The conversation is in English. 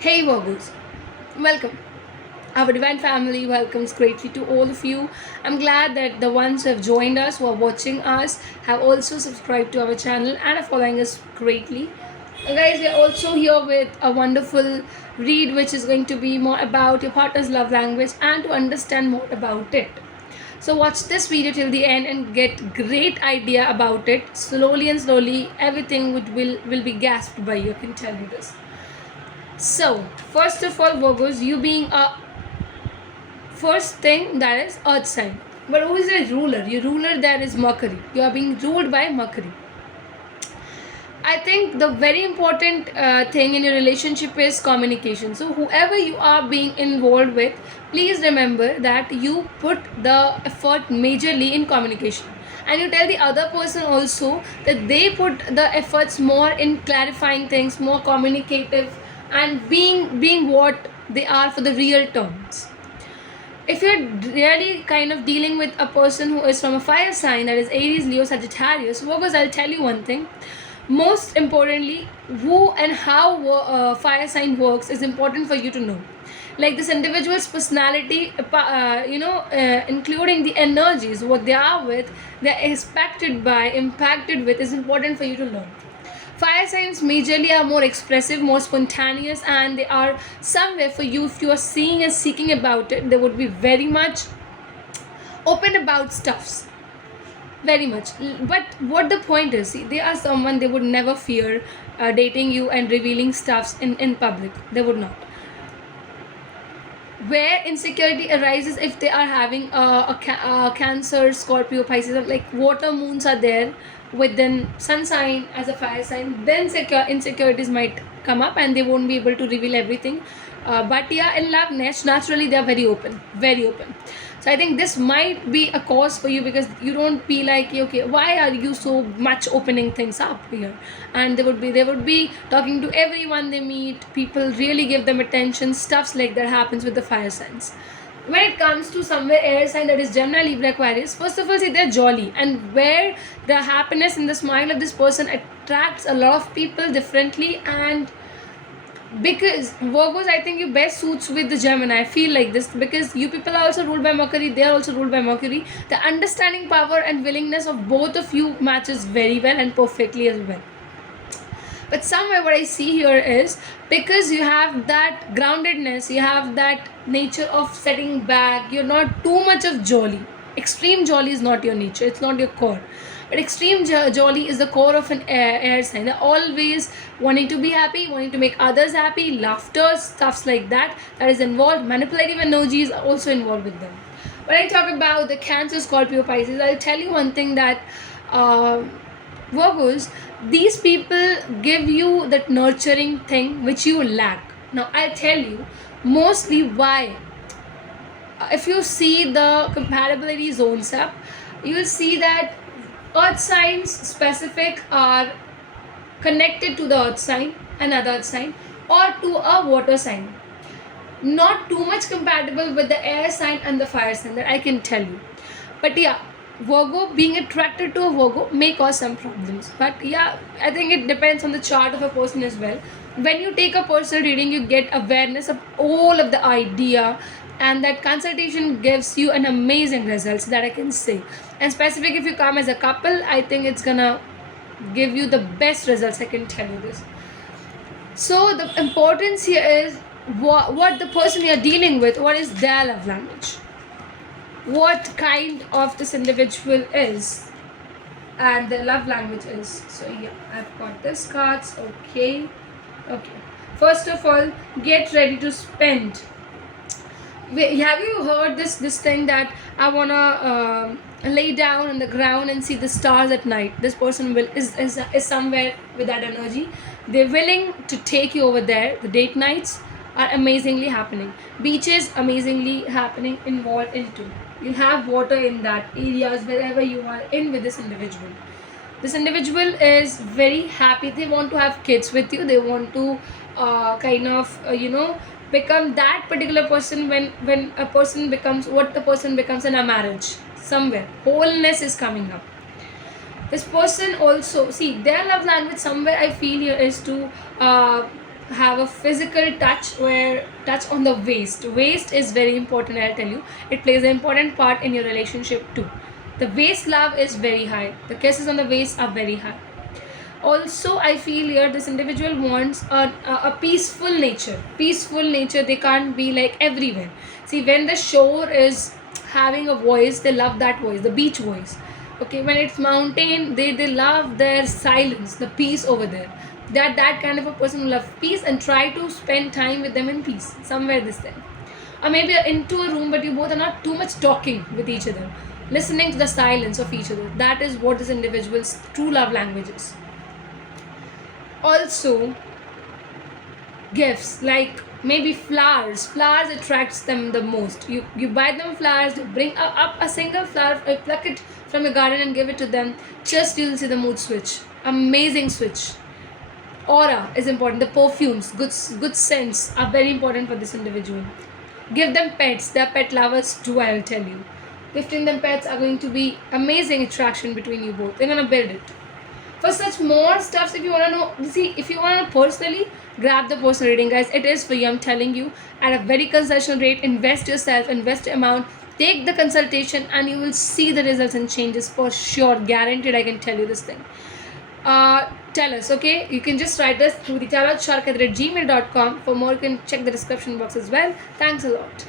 Hey Virgos, welcome. Our divine family welcomes greatly to all of you. I'm glad that the ones who have joined us, who are watching us, have also subscribed to our channel and are following us greatly. Guys, we're also here with a wonderful read which is going to be more about your partner's love language and to understand more about it. So watch this video till the end and get great idea about it. Slowly and slowly everything will be gasped by you, I can tell you this. So, first of all, Virgos, you being a first thing that is earth sign. But who is a ruler? Your ruler there is Mercury. You are being ruled by Mercury. I think the very important thing in your relationship is communication. So, whoever you are being involved with, please remember that you put the effort majorly in communication. And you tell the other person also that they put the efforts more in clarifying things, more communicative, and being what they are for the real terms. If you're really kind of dealing with a person who is from a fire sign, that is Aries, Leo, Sagittarius, Virgos, I'll tell you one thing. Most importantly, who and how fire sign works is important for you to know. Like this individual's personality, including the energies, what they are with, they're impacted with, is important for you to learn. Fire signs majorly are more expressive, more spontaneous, and they are somewhere for you. If you are seeing and seeking about it, they would be very much open about stuffs. Very much. But what the point is, see, they are someone they would never fear dating you and revealing stuffs in public. They would not. Where insecurity arises if they are having a Cancer, Scorpio, Pisces, like water moons are there within sun sign as a fire sign, then insecurities might come up and they won't be able to reveal everything. But yeah, in love, naturally they are very open, very open. So I think this might be a cause for you because you don't be like, okay, why are you so much opening things up here? And they would be talking to everyone they meet. People really give them attention. Stuffs like that happens with the fire signs. When it comes to somewhere air sign, that is Gemini, Libra, Aquarius, first of all, see, they're jolly, and where the happiness in the smile of this person attracts a lot of people differently. And because Virgos, I think you best suits with the Gemini. I feel like this because you people are also ruled by Mercury. They are also ruled by Mercury. The understanding power and willingness of both of you matches very well and perfectly as well. But somewhere what I see here is because you have that groundedness, you have that nature of setting back. You're not too much of jolly. Extreme jolly is not your nature. It's not your core. But extreme jolly is the core of an air sign. They're always wanting to be happy, wanting to make others happy, laughter, stuffs like that is involved. Manipulative energies are also involved with them. When I talk about the Cancer, Scorpio, Pisces, I'll tell you one thing that uh, Virgos, these people give you that nurturing thing which you lack. Now, I'll tell you mostly why. If you see the compatibility zones up, you will see that earth signs specific are connected to the earth sign, another earth sign, or to a water sign. Not too much compatible with the air sign and the fire sign, that I can tell you. But yeah, Virgo being attracted to a Virgo may cause some problems. But yeah, I think it depends on the chart of a person as well. When you take a personal reading, you get awareness of all of the idea, and that consultation gives you an amazing results, that I can say. And specific if you come as a couple, I think it's gonna give you the best results, I can tell you this. So the importance here is what the person you're dealing with, what is their love language, what kind of this individual is, and their love language is. So yeah, I've got this cards. Okay. First of all, get ready to spend. Have you heard this thing that I wanna lay down on the ground and see the stars at night? This person is somewhere with that energy. They're willing to take you over there. The date nights are amazingly happening. Beaches amazingly happening, involved into. You have water in that areas wherever you are in with this individual. This individual is very happy. They want to have kids with you. They want to become that particular person. When a person becomes what the person becomes in a marriage, somewhere wholeness is coming up. This person also, see, their love language somewhere I feel here is to have a physical touch, where touch on the waist is very important. I'll tell you, it plays an important part in your relationship too. The waist love is very high, the kisses on the waist are very high. Also, I feel here this individual wants a peaceful nature. They can't be like everywhere. See, when the shore is having a voice, they love that voice, the beach voice. Okay, when it's mountain, they love their silence, the peace over there. That kind of a person who love peace and try to spend time with them in peace somewhere this thing. Or maybe into a room, but you both are not too much talking with each other, listening to the silence of each other. That is what this individual's true love language is. Also, gifts like maybe flowers attracts them the most. You buy them flowers, you bring up a single flower, pluck it from the garden and give it to them. Just you'll see the mood switch, amazing switch. Aura is important, the perfumes, good scents are very important for this individual. Give them pets, they're pet lovers too, I'll tell you. Gifting them pets are going to be amazing attraction between you both. They're gonna build it. For such more stuffs, if you want to know, see, if you want to personally grab the personal reading, guys, it is for you, I'm telling you, at a very concessional rate. Invest yourself, invest your amount, take the consultation, and you will see the results and changes for sure, guaranteed. I can tell you this thing. Tell us, okay? You can just write us through the tarotshark@gmail.com. For more, you can check the description box as well. Thanks a lot.